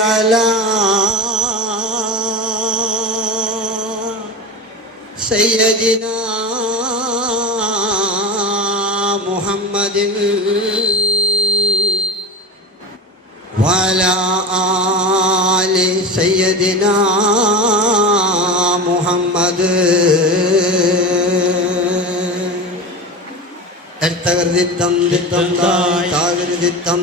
على سيدنا محمد وعلى آل سيدنا محمد ارتغردتم دتم تاغردتم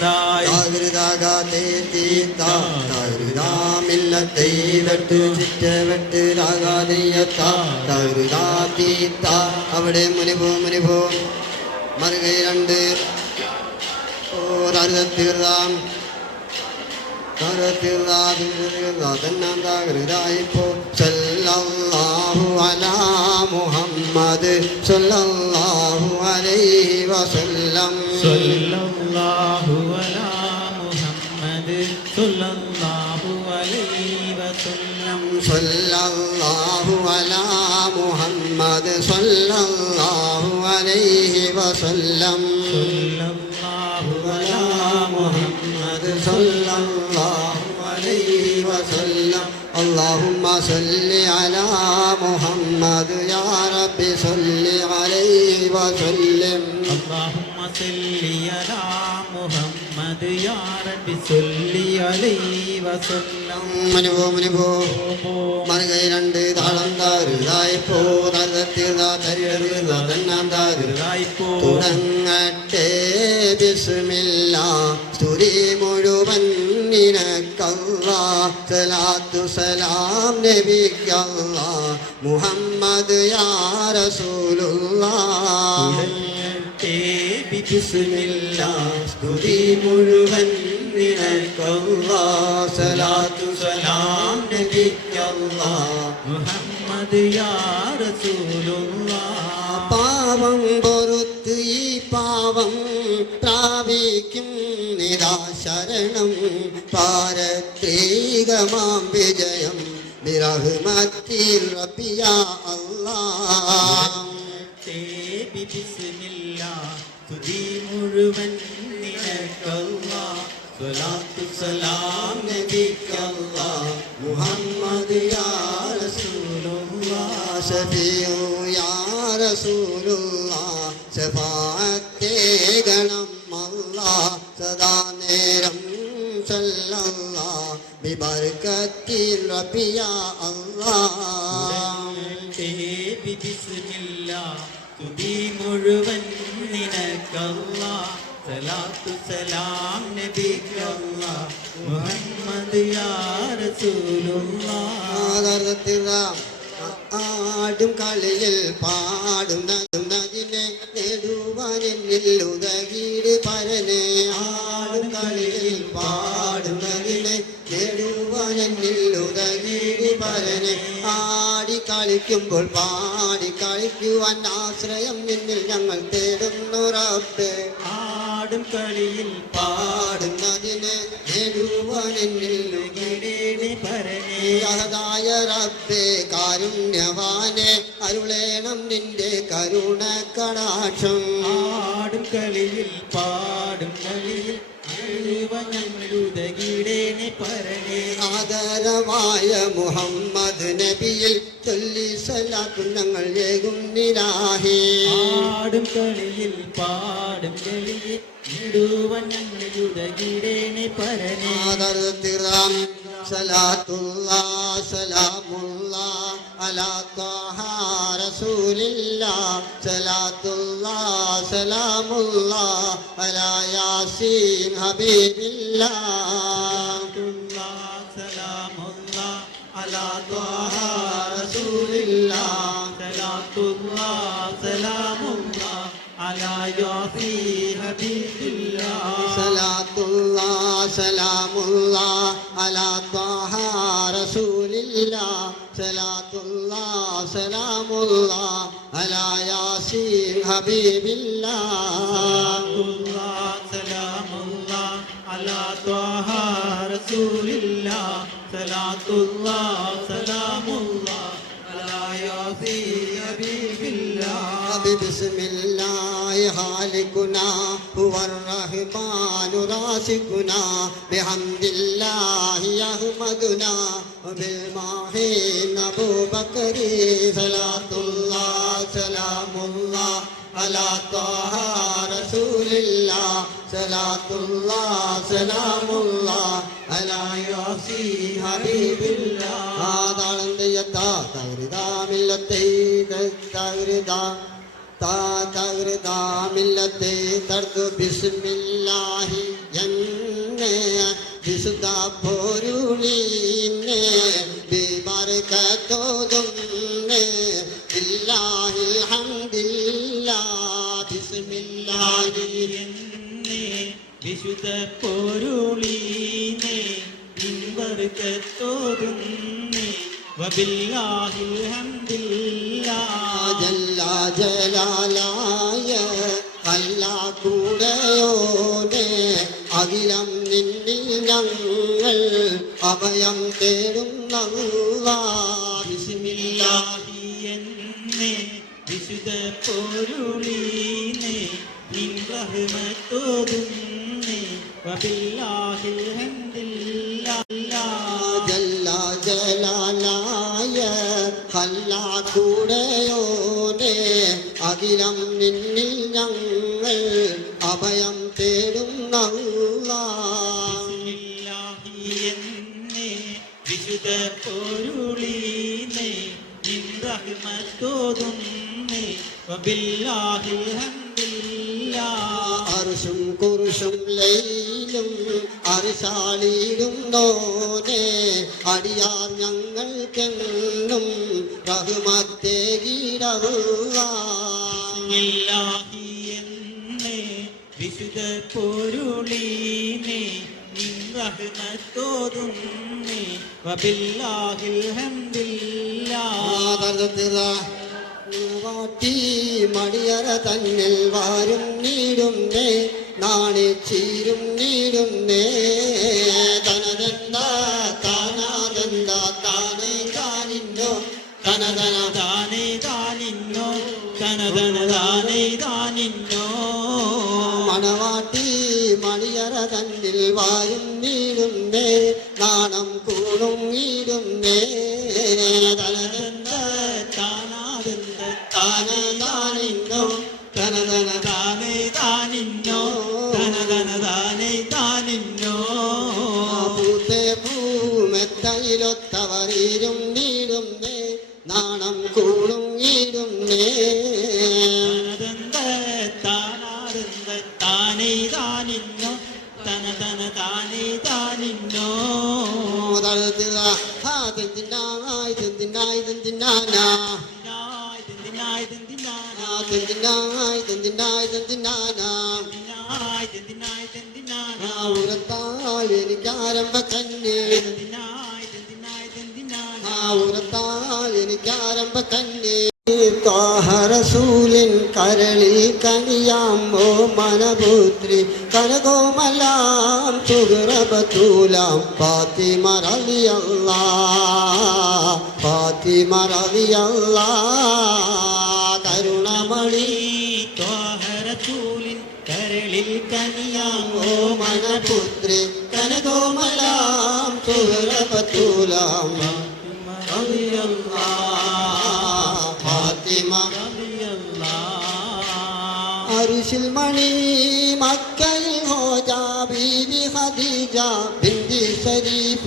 تاغرداغاتي تيتا تاغردا ملتي വെട്ട് ചിറ്റ വെട്ട് രാഗാദീയത്താ തകരുതാ തീത്താ അവിടെ മുനിഭോ മുനിഭോ മറുകൈ രണ്ട് ഓ രാജതീർദാം തന്നാന്താകൃതായിപ്പോ സല്ലല്ലാഹു അലാ മുഹമ്മദ് സല്ലല്ലാഹു അലൈഹി വസല്ലം സല്ലല്ലാഹു അലാ മുഹമ്മദ് സല്ലല്ലാഹു അലൈഹി വസല്ലം സല്ലല്ലാഹു അലാ മുഹമ്മദ് സല്ലല്ലാഹു അലൈഹി വസല്ലം സല്ലല്ലാഹു അലാ മുഹമ്മദ് സല്ലല്ലാഹു അലൈഹി വസല്ലം اللهم صل على محمد يا رب صل عليه وسلم اللهم صل على محمد يا رب صل عليه وسلم മുനിപോ മറുകൈ രണ്ട് താളം താരുതായിപ്പോ തന്നാന്താകൃതായിപ്പോ തുടങ്ങട്ടെ ബിസ്മില്ലാ സ്തുതി മുഴുവൻ നിനക്കല്ലാ സലാത്തു സലാം നബിക്കല്ലാ മുഹമ്മദ് യാ റസൂലുള്ളാഹ് ബിസ്മില്ലാ സ്തുതി മുഴുവൻ നിനക്കല്ലാ സലാത്തു സലാം നബിക്കല്ലാ മുഹമ്മദ് യാ റസൂലുള്ളാഹ് പാവം പൊറുത്ത് ഈ പാവം പ്രാപിക്കും നിരാ ശരണം പാരത്രികമാം വിജയം ബിറഹ്മത്തിൽ റബ്ബി യാ അല്ലാഹ് ബിസ്മില്ലാ സ്തുതി മുഴുവൻ നിനക്കല്ലാ സ്വലാത്തു സലാം നബിക്കല്ലാ മുഹമ്മദ് യാ റസൂലുള്ളാഹ് ശഫീഉ യാ റസൂലുള്ളാഹ് ശഫാഅത്തേ ഗണം അല്ലാഹ് സദാ നേരം സല്ലല്ലാഹ് ബിബർകത്തിൽ റബ്ബി യാ അല്ലാഹ് ബിസ്മില്ലാ സ്തുതി മുഴുവൻ നിനക്കല്ലാ സലാത്തു സലാം നബിക്കല്ലാ മുഹമ്മദ് യാ റസൂലുള്ളാഹ് ആടും കളിയിൽ പാടുന്നതിനെ നേടുവാനെന്നിൽ ഉദകീട് പരനെ ആടും കളിയിൽ പാടുന്നതിനെ നേടുവാനെന്നിൽ ഉദകീട് പരനെ ആടി കളിക്കുമ്പോൾ പാടി കളിക്കുവാൻ ആശ്രയം നിന്നിൽ ഞങ്ങൾ തേടുന്നു റബ്ബേ ആടും കളിയിൽ പാടുന്നതിനെ നേടുവാനെന്നിൽ ായ റബ്ബേ കാരുണ്യവാനെ അരുളേണം നിന്റെ കരുണ കടാക്ഷം ആടും കളിയിൽ പാടും കളിയിൽ ആദരവായ മുഹമ്മദ് നബിയിൽ ചൊല്ലി സലാത്തും ഞങ്ങൾ ഏകും നിരാഹി ആടും കളിയിൽ പാടും കളിയിൽ ആദരത്തിറാം സലാത്തുല്ലാഹ് സലാമുല്ലാഹ് അലാ ത്വാഹ റസൂലില്ലാഹ് സലാത്തുല്ലാഹ് സലാമുല്ലാഹ് അലാ യാസീൻ ഹബീബില്ലാഹ് സലാമുല്ലാഹ് അലാ ത്വാഹ റസൂലില്ലാഹ് സലാത്തുല്ലാഹ് സലാമുല്ലാഹ് അലാ യാസീൻ ഹബീബില്ലാഹ് സലാത്തുല്ലാഹ് സലാമുല്ലാഹ് അലാ ത്വാഹ റസൂലില്ലാഹ് സലാത്തുല്ലാഹ് സലാമുല്ലാഹ് അലാ യാസീൻ ഹബീബില്ലാഹ് സലാമുല്ലാഹ് അലാ ത്വാഹ റസൂലില്ലാഹ് സലാത്തുല്ലാഹ് സലാമുല്ലാഹ് അലാ യാസീൻ ഹബീബില്ലാഹ് ബിസ്മില്ലാഹി ഹാലികുനാ ഹുവർ റഹ്മാനു റാസിഖുനാ ബിഹംദില്ലാഹി أحمدنا وبالماهين أبو بكر صلاة الله سلام الله على طه رسول الله صلاة الله سلام الله على ياسين حبيب الله هذا يتا تغردا ملتي تغردا മില്ലത്തെ തർക്കു ബിസ്മില്ലാഹി എന്നെ വിശുദ്ധ പൊരുളീനെ ബിബർകത്തോതുന്നെ ബില്ലാഹിൽ ഹംദില്ലാ ബിസ്മില്ലാഹി എന്നെ വിശുദ്ധ പൊരുളീനെ ബിബർകത്തോതുന്നെ വബില്ലാഹിൽ ഹംദില്ലാ ജല്ല ജലാലായ അല്ലാ കൂടെയോനെ അഖിലം നിന്നിൽ ഞങ്ങൾ അഭയം തേടുന്നല്ലാഹ് ബിസ്മില്ലാഹി എന്നെ വിശുദ്ധ പൊരുളീനെ നിൻ റഹ്മത്തോതുന്നെ വബില്ലാഹിൽ ഹംദില്ലാ ജല്ല ജലാലായ അല്ലാ കൂടെയോനെ അഖിലം നിന്നിൽ ഞങ്ങൾ അഭയം തേടുന്നല്ലാഹ് ബിസ്മില്ലാഹി എന്നെ വിശുദ്ധ പൊരുളീനെ നിൻ റഹ്മത്തോതുന്നെ വബില്ലാഹിൽ ഹംദില്ലാ അർശും കുർശും ലൈലും അർശാളിടുന്നോനെ അടിയാർ ഞങ്ങൾക്കെന്നും റഹ്മത്തേകിടവുള്ളാഹ് ബിസ്മില്ലാഹി എന്നെ വിശുദ്ധ പൊരുളീനെ നിൻ റഹ്മത്തോതുന്നെ വബില്ലാഹിൽ ഹംദില്ലാ വാട്ടി മടിയറ തന്നിൽ വാരും നീടുന്നേ നാണിച്ചീരും നീടുന്നേ തനതെന്താ താനാതെന്താ താനേ താനിന്നോ തനതന താനേ താനിന്നോ തനതന താനേ താനിന്നോ മണവാട്ടി മണിയറ തന്നിൽ വാരും നീടുന്നേ നാണം കൂടും നീടുന്നേ തനതെന്താ താനാതെന്ത താനേ താനിന്നോ തനതന താനേ താനിന്നോ തനതന താനേ താനിന്നോ പൂത്തേ പൂമെത്തയിലൊത്തവരീരും നീടുന്നേ നാണം കൂടും ഈടുന്നേ തനതെന്ത താനാതെന്ത താനേ താനിന്നോ തനതന താനേ താനിന്നോ തെന്തിനായി തെന്തിനായി തെന്തിനാനാ തെന്തിനായി തെന്തിനാനാ തെന്തിനായി തെന്തിനായി തെന്തിനാനാ തെന്തിനായി തെന്തിനായി തെന്തിനാനാ ഉറത്താൽ എനിക്കാരംഭ കന്യേ തെന്തിനായി തെന്തിനായി തെന്തിനാനാ ഉറത്താൽ എനിക്കാരംഭ കന്യേ റസൂലിൻ കരളിൽ കനിയാമോ മനപുത്രി കനകോമലാം സുഹൃബത്തൂലാം ഫാത്തിമ റളിയല്ലാഹ് ഫാത്തിമ റളിയല്ലാഹ് കരുണമണി റസൂലിൻ കരളിൽ കനിയാമോ മനപുത്രി കനകോമലാം സുഹൃബത്തൂലാം ഫാത്തിമ അരിശിൽ മണി മക്കയിൽ ഹോജാ ബീവി ഖദീജ ബിന്തി ശരീഫ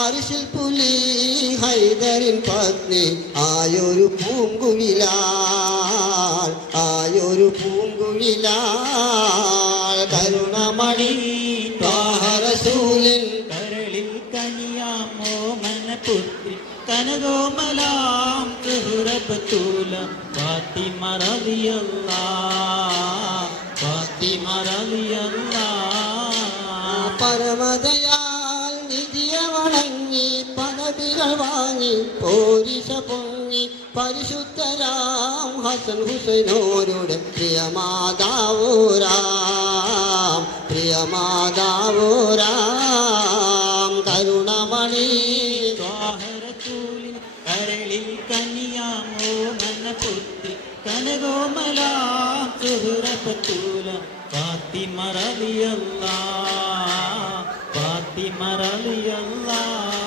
അരിശിൽ പുലി ഹൈദറിൻ പത്നി ആയൊരു പൂങ്കുഴിലാൽ ആയൊരു പൂങ്കുഴിലാൽ കരുണമണി റസൂലിൻ കരളിൽ കനിയാമോ മനപുത്രി കനകോമലാം സുഹൃബത്തൂല ഫാത്തിമ റളിയല്ലാഹ് ഫാത്തിമ റളിയല്ലാഹ് പരമതയാൽ നിധിയെ വണങ്ങി പദവികൾ വാങ്ങി പോരിശ പൊങ്ങി പരിശുദ്ധരാം ഹസൻ ഹുസൈനോരുടെ പ്രിയമാതാവോരാം പ്രിയമാതാവോരാം കരുണമണി റസൂലിൻ കരളിൽ കനിയാമോ മനപുത്രി കനകോമലാം സുഹൃബത്തൂല ഫാത്തിമ റളിയല്ലാഹ് ഫാത്തിമ റളിയല്ലാഹ്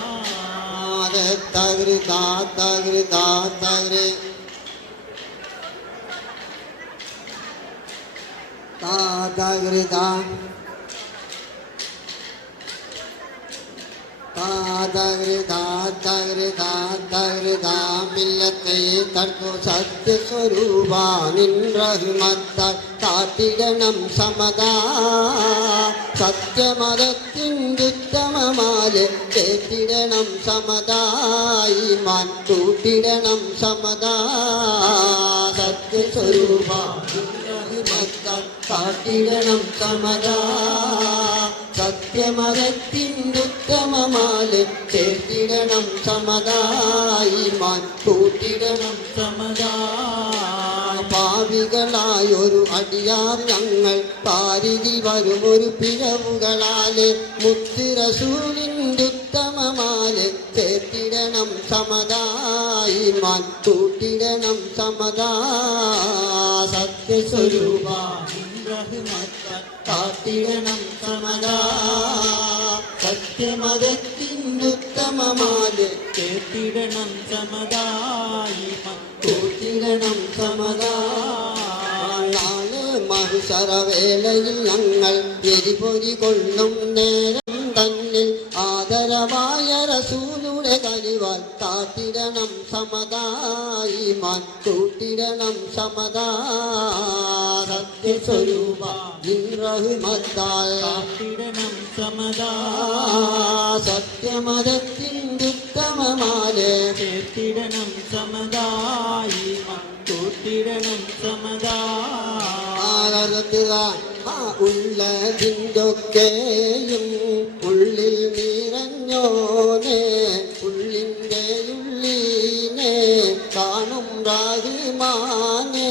തകൃ തകൃ തകൃ മില്ലത്തെ തർക്കു സത്യസ്വരൂപ നിൻ റഹ്മത്താൽ കാട്ടിടണം സമതാ സത്യമതത്തിൻ്റുത്തമമാല് ചേത്തിടണം സമതായി മാൻ കൂട്ടിടണം സമതാ സത്യസ്വരൂപ കാട്ടിടണം സമതാ സത്യമതത്തിൻ്റുത്തമമാല് ചേർത്തിടണം സമതായി മാൻ കൂട്ടിടണം സമദാ പാവികളായൊരു അടിയാർ ഞങ്ങൾ പാരിതിൽ വരുമൊരു പിഴവുകളാല് മുത്ത് റസൂലിൻ്റെ ഉത്തമമാല് ചേർത്തിടണം സമതായി മാൻ കൂട്ടിടണം സമതാ സത്യസ്വരൂപ കാട്ടിടണം സമതാ സത്യമതത്തിനുത്തമമാല് കേട്ടിടണം സമദായി കൂട്ടിടണം സമതാ നാളെ മഹിഷറവേളയിൽ ഞങ്ങൾ എരിപൊരി കൊള്ളും നേരം തന്നിൽ ആദരവായ റസൂലുടെ കനിവാൽ കാട്ടിടണം സമതായി മാൻ കൂട്ടിടണം സമതാ സത്യസ്വരൂപ റഹ്മത്താൽ കാട്ടിടണം സമദാ സത്യമതത്തിൻ്റെ ഉത്തമമാല് കേട്ടിടണം സമദായി കൂട്ടിടണം സമദാ ഉള്ളതിൻ്റെയൊക്കെയും ഉള്ളിൽ നിറഞ്ഞോനെ ഉള്ളിൻ്റെ ഉള്ളിനെ കാണും റഹ്മാനെ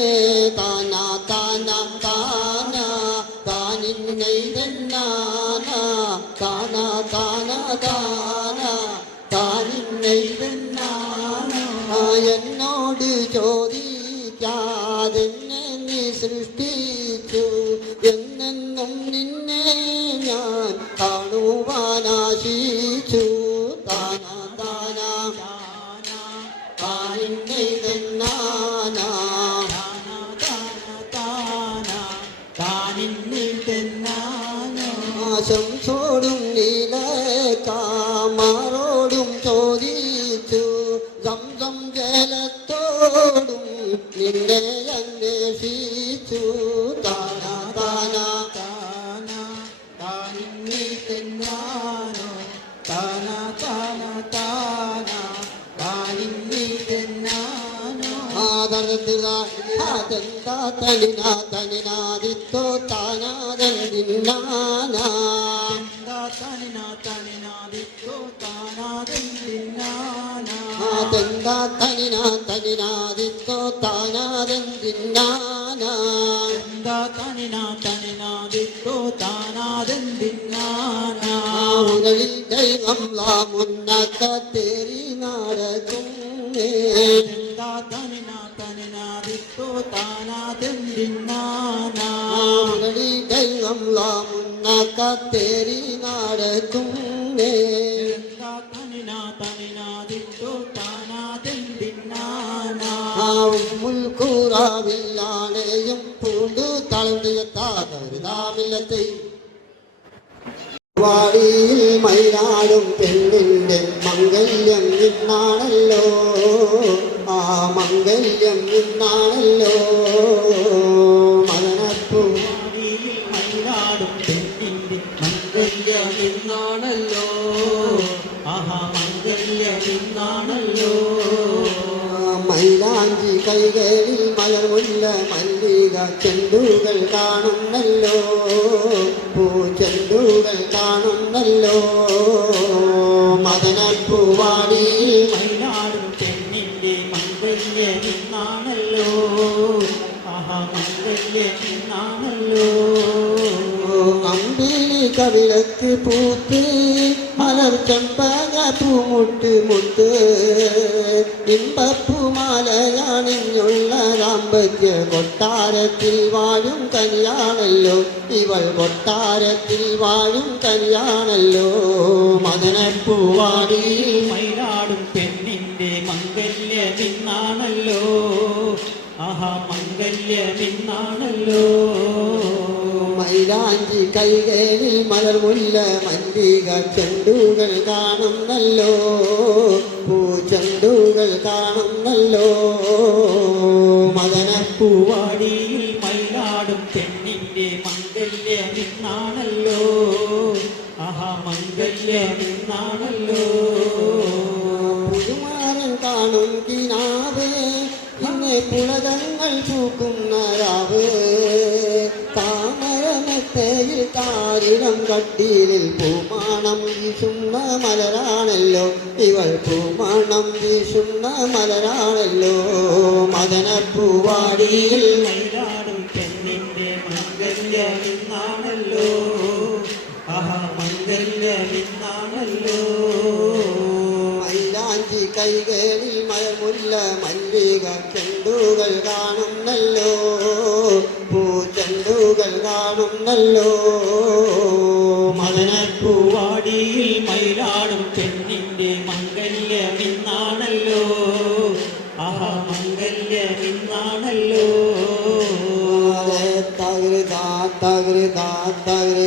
താനാ താനാ താനാ താനിന്നെ തന്നാനാ താനാ താനാ താനാ താനിന്നെ തന്നാനാ എന്നോട് ചോദിക്കാതെന്നെ നീ സൃഷ്ടിച്ചു എന്നെന്നും നിന്നെ ഞാൻ കാണുവാനാശിച്ചു താനാ താനാ താനിന്നെ തന്നാനാ ശംസോടും നീലക്കാമാറോടും ചോദിച്ചു സംസം ജലത്തോടും നിന്നെ അന്വേഷിച്ചു താനാ താനാ താനാ താനിന്നിൽ തെന്നാനോ താനാ താനാ താനാ താനിന്നിൽ തെന്നാനോ തനിനാദിത്തോ താനാദന്തിന്നാനാ തനിനാദിത്തോ താനാദന്തിന്നാനാ തനിനാദിത്തോ താനാദന്തിന്നാനാ തനിനാദിത്തോ താനാദന്തിന്നാനാ ഉരളിൽ ദൈവം മുന്നക്കത്തേറി നടക്കും തനിനാദിത്തോ താനാദന്തിന്നാനാ ഉരളിൽ ദൈവം മുന്നക്കത്തേറി നടക്കും തനിനാദിത്തോ താനാദന്തിന്നാനാ മുൽക്കൂറാവില്ലാണെയും പൂണ്ടു തളർന്നെത്താതെ വാടിയിൽ മയിലാടും പെണ്ണിൻ്റെ മംഗല്യം ഇന്നാണല്ലോ ആ മംഗല്യം ഇന്നാണല്ലോ മദനപ്പൂ മയിലാടും പെണ്ണിന്റെ മംഗല്യം ഇന്നാണല്ലോ ആഹാ മംഗല്യം ഇന്നാണല്ലോ മൈലാഞ്ചി കൈകളിൽ മലർമുല്ല മല്ലിക ചെണ്ടുകൾ കാണുന്നല്ലോ പൂച്ചെണ്ടുകൾ കാണുന്നല്ലോ മദനപ്പൂവാടിയിൽ മയിലാടും പെണ്ണിന്റെ മംഗല്യം ഇന്നാണല്ലോ ആഹാ മംഗല്യം ഇന്നാണല്ലോ അമ്പിളി കവിളക്ക് പൂത്ത് മലർ മലർ ചെമ്പക പൂമുട്ട് മുത്ത് ഇമ്പപ്പൂമാലയാണിഞ്ഞുള്ള ദാമ്പത്യ കൊട്ടാരത്തിൽ വാഴും കനിയാണല്ലോ ഇവൾ കൊട്ടാരത്തിൽ വാഴും കനിയാണല്ലോ മദനപ്പൂവാടിയിൽ മയിലാടും പെണ്ണിന്റെ മംഗല്യമിന്നാണല്ലോ ആഹാ മംഗല്യമിന്നാണല്ലോ മൈലാഞ്ചി കൈകളിൽ മലർമുല്ല മല്ലിക ചെണ്ടുകൾ കാണുന്നല്ലോ പൂച്ചെണ്ടുകൾ കാണുന്നല്ലോ പൂവാടിയിൽ മയിലാടും പെണ്ണിന്റെ മംഗല്യമിന്നാണല്ലോ ആഹാ മംഗല്യമിന്നാണല്ലോ പുതുമാരൻ കാണും കിനാവ് പിന്നെ പുളകങ്ങൾ പൂക്കുന്ന രാവ് താമരമത്തയിൽ താരിളം കട്ടിലിൽ പൂമാണം വീശുന്ന മലരാണല്ലോ ഇവൾ പൂമാണം വീശുന്ന മലരാണല്ലോ മദനപ്പൂവാടിയിൽ മയിലാടും പെണ്ണിന്റെ മംഗല്യമിന്നാണല്ലോ ആഹാ മംഗല്യമിന്നാണല്ലോ മൈലാഞ്ചി കൈകളിൽ മലമുല്ല മല്ലിക ചെണ്ടുകൾ കാണുന്നല്ലോ പൂച്ചെണ്ടുകൾ കാണുന്നല്ലോ പൂവാടിയിൽ മയിലാടും പെണ്ണിന്റെ മംഗല്യമിന്നാണല്ലോ ആഹാ മംഗല്യമിന്നാണല്ലോ തകൃതാ തകൃതാ തകൃ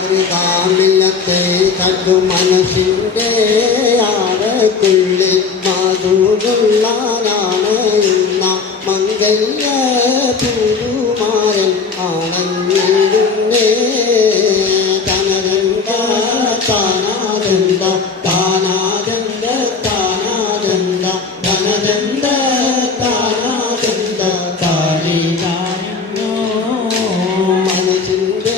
താകൃതാമില്ലത്തെ കണ്ടു മനസ്സിൻ്റെ ആഴക്കുള്ളിൽ മാതൂന്നുള്ളാനാണ് ഇന്ന മംഗല്യ പൂമാരൻ ആണെന്നിരുന്നേ തനരണ്ട താനാദന്ത താനാദന്ത താനാദന്ത തനരണ്ട താനാദന്ത താനേ മനസ്സിൻ്റെ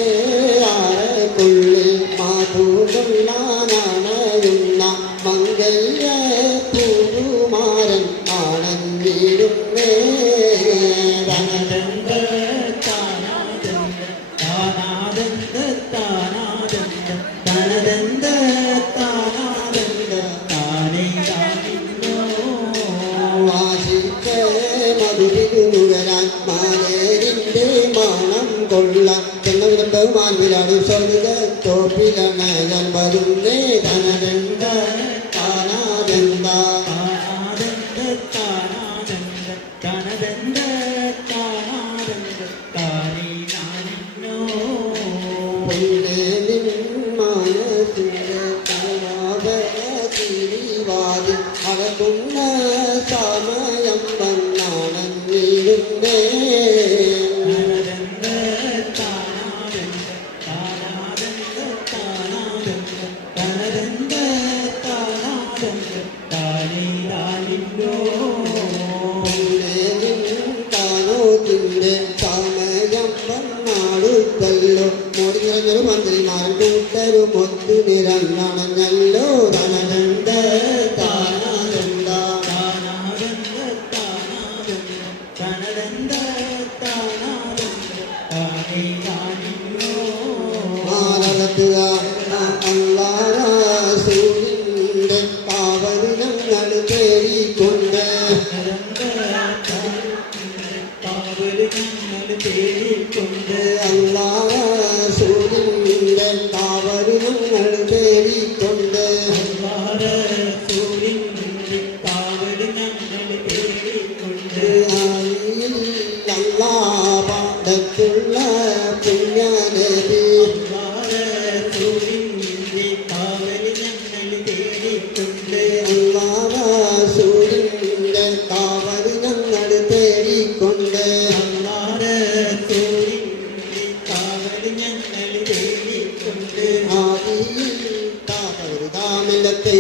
ആഴക്കുള്ളിൽ മാതൂന്നുള്ളാനാണയുന്ന മംഗല്യ പൂമാരൻ ആണെന്നിരുന്നേ താനാദന്ത താനാദന്ത താനാദന്ത താനാദന്ത തനദന്ത താനാദന്ത താനേ താനിന്നോ വാശിക്ക് മധുരിനുകരാൻ മാലേരിൻ്റെ മാണം കൊള്ളാം ചെന്നവിധം ബഹുമാൻവിലാണ് സ്വർഗ തോപ്പിലണയാൻ വരുന്നേ തനരണ്ട താനാദന്ത താനാദന്ത താനാദന്ത തനദന്ത താനാദന്ത താനേ താനിന്നോ പൊന്നേലിൻ മനസ്സിൻ്റെ തവാതിരിവാതിൽ അകത്തുന്ന സമയം വന്നാണെന്നിരുന്നേ തനദന്ത താനാദന്ത താനാദന്ത താനാദന്ത തനദന്ത താനാദന്ത താനേ താനിന്നോ താനോത്തിന്റെ സമയം വന്നാടുത്തല്ലോ മോടി നിറഞ്ഞൊരു മന്ത്രിമാരും കൂട്ടരും ഒത്തു നിരന്നണഞ്ഞല്ലോ തനദന്ത താനാദന്ത താനാദന്ത താനാദന്ത തനദന്ത താനാദന്ത താനേ താനിന്നോ മാലകത്തുക അല്ലാസൂരിന്റെ പാവനങ്ങൾ തേടിക്കൊണ്ട് അല്ലാസൂരിന്റെ പാവനങ്ങൾ തേടിക്കൊണ്ട് അല്ലാപാടത്തുള്ള പുണ്യനബി അല്ലാസൂരിന്റെ കാവൽ ഞങ്ങൾ തേടിക്കൊണ്ട് ആദിയിൽ താകരുതാമില്ലത്തെ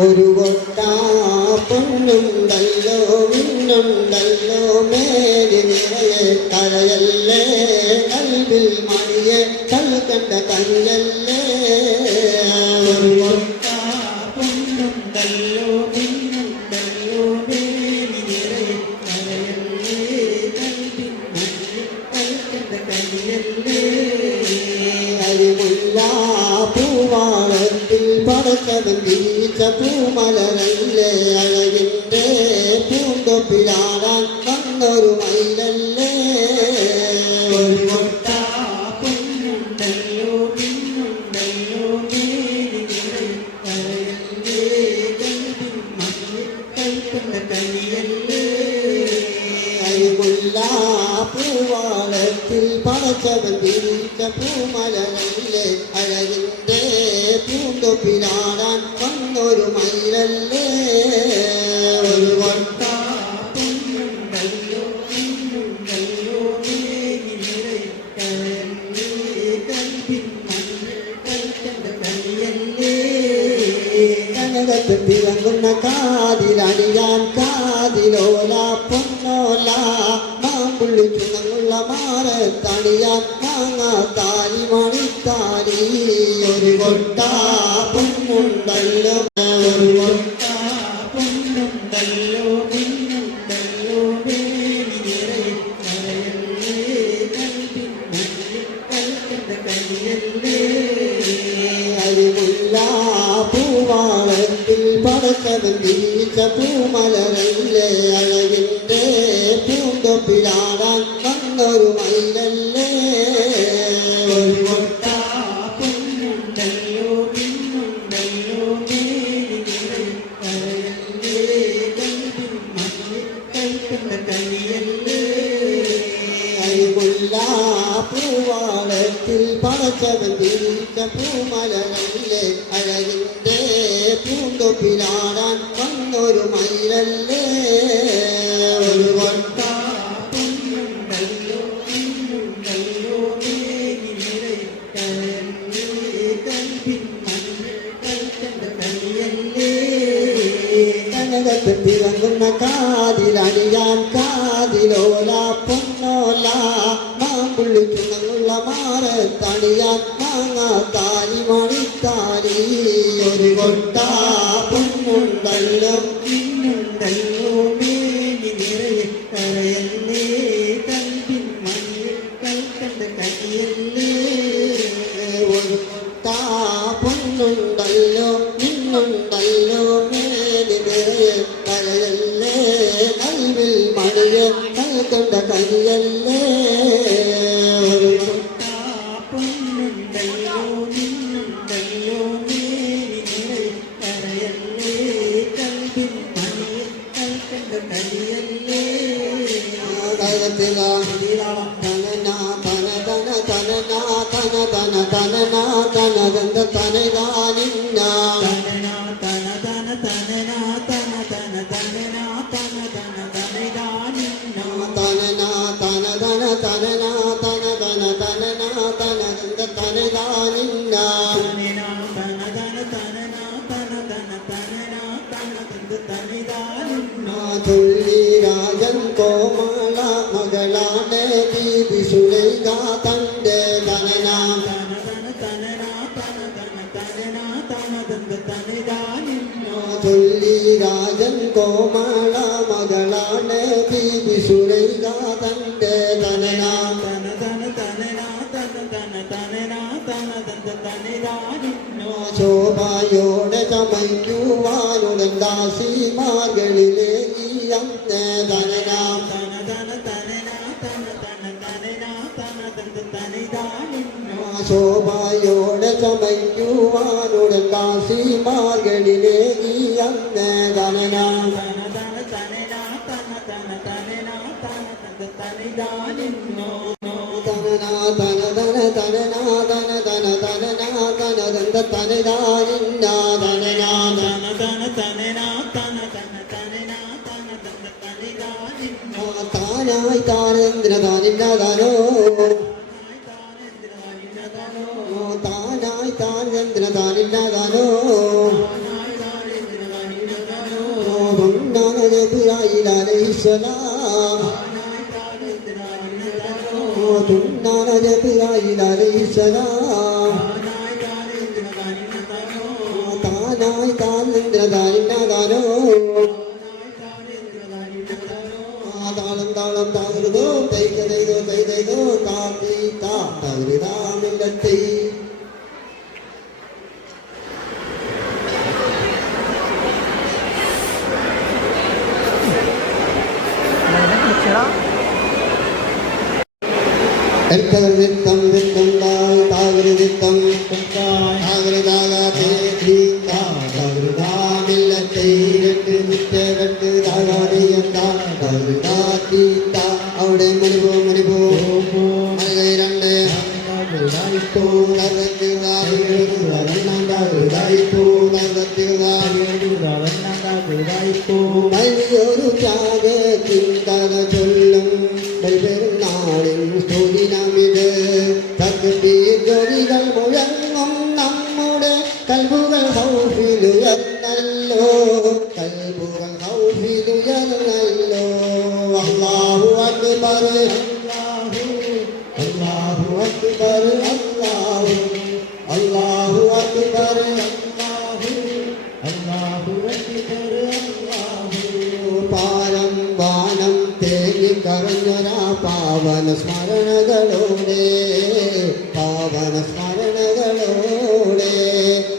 ഒരു കൊട്ടാ പൊന്നുണ്ടല്ലോ മിന്നുണ്ടല്ലോ മേ കനിയല്ലേ ഒരു കൊട്ടാ പൊന്നുണ്ടല്ലോ മിന്നുണ്ടല്ലോ മേനി നിറയെ കരയല്ലേ കൽവിൻ മണ്ണിൽ കൽക്കണ്ട കനിയല്ലേ അരിമുല്ല പൂവാളത്തിൽ പടച്ചവൻ വീഴ്ച പൂമലരല്ലേ അഴകിൻ്റെ പൂങ്കൊപ്പിലാടാൻ വന്നൊരു മയിലല്ലേ ഒരു കൊട്ടാ പൊന്നുണ്ടല്ലോ മിന്നുണ്ടല്ലോ മേനി നിറയെ കരയല്ലേ കൽവിൻ മണ്ണിൽ കൽക്കണ്ട കനിയല്ലേ അരിമുല്ല പൂവാളത്തിൽ പടച്ചവൻ വീഴ്ച പൂമലരല്ലേ അഴകിൻ്റെ പൂങ്കൊപ്പിലാടാൻ വന്നൊരു മയിലല്ലേ ഒരു കൊട്ടാ പൊന്നുണ്ടല്ലോ മിന്നുണ്ടല്ലോ മേനി നിറയെ കരയല്ലേ കൽവിൻ മണ്ണിൽ കൽക്കണ്ട കനിയല്ലേ കനകത്ത് തിളങ്ങുന്ന കാതിലണിയാൻ കാതിലോല പൊന്നോല മാമ്പുള്ളി ചുണങ്ങുള്ള മാറത്തണിയാൻ മാങ്ങാത്താലി മണിത്താലി ഒരു കൊട്ടാ പൊന്നുണ്ടല്ലോ ഒരു കൊട്ടാ പൊന്നുണ്ടല്ലോ മിന്നുണ്ടല്ലോ മേനി നിറയെ കരയല്ലേ കൽവിൻ മണ്ണിൽ കൽക്കണ്ട കനിയല്ലേ അരിമുല്ല പൂവാളത്തിൽ പടച്ചവൻ വീഴ്ച പൂമലരല്ലേ അഴകിൻ്റെ പൂങ്കൊപ്പിലാടാൻ വന്നൊരു മയിലല്ലേ ഒരു കൊട്ടാ പൊന്നുണ്ടല്ലോ മിന്നുണ്ടല്ലോ മേനി നിറയെ കരയല്ലേ കൽവിൻ മണ്ണിൽ കൽക്കണ്ട കനിയല്ലേ അരിമുല്ല പൂവാളത്തിൽ പടച്ചവൻ വീഴ്ച പൂമലരല്ലേ അഴകിൻ്റെ പൂങ്കൊപ്പിലാടാൻ വന്നൊരു മയിലല്ലേ ഒരു കൊട്ടാ പൊന്നുണ്ടല്ലോ മിന്നുണ്ടല്ലോ മേനി നിറയെ കരയല്ലേ കൽവിൻ മണ്ണിൽ കൽക്കണ്ട കനിയല്ലേ കനകത്ത് തിളങ്ങുന്ന കാതിലണിയാൻ കാതിലോല പൊന്നോല മാമ്പുള്ളി ചുണങ്ങുള്ള മാറത്തണിയാൻ മാങ്ങാത്താലി മണിത്താലി ഒരു കൊട്ടാ പൊന്നുണ്ടല്ലോ മിന്നുണ്ടല്ലോ മേനി നിറയെ കരയല്ലേ കൽവിൻ മണ്ണിൽ കൽക്കണ്ട കനിയല്ലേ ഒരു കൊട്ടാ പൊന്നുണ്ടല്ലോ നിന്നുണ്ടല്ലോ മേനി നിറയെ കരയല്ലേ കൽവിൽ മണിയെ കൽക്കണ്ട കനിയല്ലേ ഒരു കൊട്ടാ പൊന്നുണ്ടല്ലോ മിന്നുണ്ടല്ലോ മേനി നിറയെ കരയല്ലേ കൽവിൻ മണ്ണിൽ കൽക്കണ്ട കനിയല്ലേ തനനാ തനതന തനനാ തന തന തനനാ തനദന്ത തനദാനിന്നാ തനനാ തന തന തനനാ തന തന തനനാ തന തന തനദാനിന്നാ തനനാ തനതന തനനാ തന തന തനനാ തനദന്ത തനദാനിന്നാ തനനാ തന തന തനനാ തന തന തനനാ തനദന്ത തനദാനിന്നാ തുള്ളി രാജൻ കോമള മകളാണ് ബീബി സുലൈഖ തന്റെ തനനാ തന തന തനനാ തന തന തനനാ തനദന്ത തനദാനിന്നാ തുള്ളി രാജൻ കോമള മകളാണ് ബീബി സുലൈഖ തന്റെ തനനാ തന തന തനനാ തന തന തനനാ തനദന്ത തനദാനിന്നാ ശോഭയോടെ ചമയ്ക്കുവാനുടൻ ദാസിമാർകളിലെ ഈ അന്ന് തനനാം തന തന തനനാ തന തന തനനാ തനദന്ത തനദാനിന്നാ ശോഭയോടെ ചമയ്ക്കുവാനുടൻ ദാസിമാർകളിലെ ഈ അന്ന് തനനാം തന തന തനനാ തന തന തനനാ തനദന്ത തനദാനിന്നാ തനനാ തന തന തനനാ തന തന തനനാ തനദന്ത തനദാനിന്നാ തനനാ തന തന തനനാ തന തന തനനാ തനദന്ത തനദാനിന്നാ താനായി താനെന്ദ്ര താനില്ലാതാനോ താനായി താനെന്ദ്ര താനില്ലാതാനോ പൊന്നാനജബിറായിൽ അലൈഹിസ്സലാം പൊന്നാനജബിറായിൽ അലൈഹിസ്സലാം തൈതോ താത്തി താ തകൃതാമില്ലത്തി എൽക്കവൃത്തം വിത്തണ്ടായി താകൃതിത്തം താകൃതാകാതെ താകൃതാമില്ലത്തെ കെട്ട് നിറ്റ കെട്ട് താകാതെയെത്താ താകൃതാത്തീത്ത അവിടെ മണിപോ മലകൈ രണ്ട് ഒരു ത്യാഗത്തിന്തക ചൊല്ലും പെരുന്നാളിൻ സ്തുതിനമിത് തക്ബീർകൾ മുഴങ്ങും നമ്മുടെ കൽബുകൾ ഹൗഫിലുയർന്നല്ലോ അല്ലാഹു അക്ബർ അല്ലാഹു അക്ബർ അല്ലാഹു അക്ബർ പാരം വാനം തേങ്ങി കറഞ്ഞൊരാ പാവന സ്മരണകളോടെ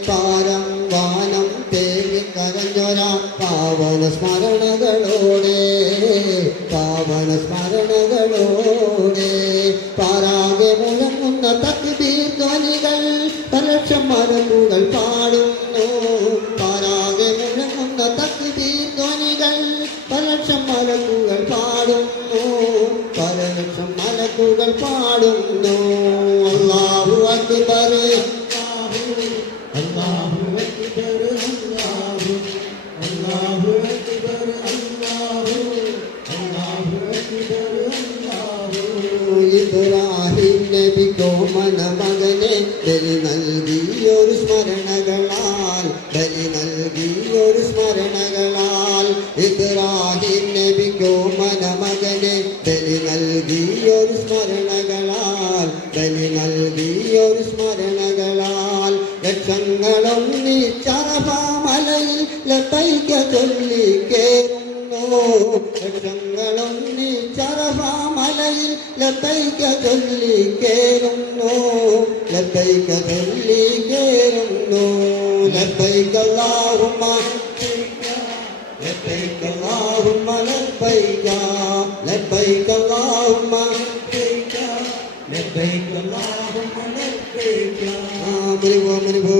പാരം വാനം തേങ്ങി കറഞ്ഞൊരാ പാവന സ്മരണകളോടെ പാരാകെ മുഴങ്ങുന്ന തക്ബീർ ധ്വനികൾ പലക്ഷം മലക്കുകൾ പാടുന്നു പാരാകെ മുഴങ്ങുന്ന തക്ബീർ ധ്വനികൾ പലക്ഷം മലക്കുകൾ പാടുന്നു അല്ലാഹു അക്ബർ ഇബ്രാഹിം നബിക്കോ മനമകനെ ബലി നൽകിയൊരു സ്മരണകളാൽ ഇബ്രാഹിം നബിക്കോ മനമകനെ ബലി നൽകിയൊരു സ്മരണകളാൽ ലക്ഷങ്ങളും നീ ചറഫാ മലയിൽ ലബൈക ചൊല്ലി കേറുന്നു ലക്ഷങ്ങളും നീ ചറഫാ മലയിൽ ലബൈക ചൊല്ലി കേറുന്നു ലബൈക അല്ലാഹുമ്മ ലബൈക അല്ലാഹുമ്മ ലബൈക അല്ലാഹുമ്മ മണിപോ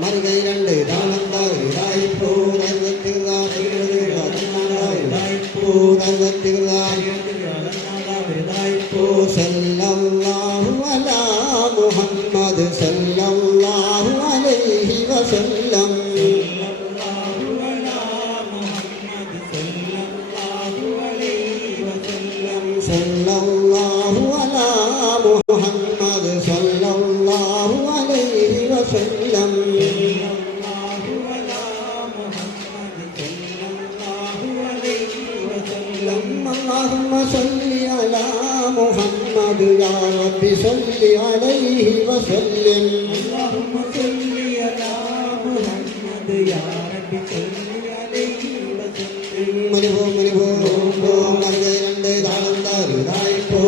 മറുകൈ രണ്ട് താളന്തായിപ്പോ സല്ലല്ലാഹു അലാ മുഹമ്മദ് സല്ലല്ലാഹു അലൈഹി വസല്ലം സല്ലല്ലാഹു അലാ മുഹമ്മദ് സല്ലല്ലാഹു അലൈഹി വസല്ലം اللهم صل على محمد يا رب صل عليه وسلم اللهم صل على محمد يا رب صل عليه وسلم മണിപോ മറുകൈ രണ്ട് താളന്തായിപ്പോ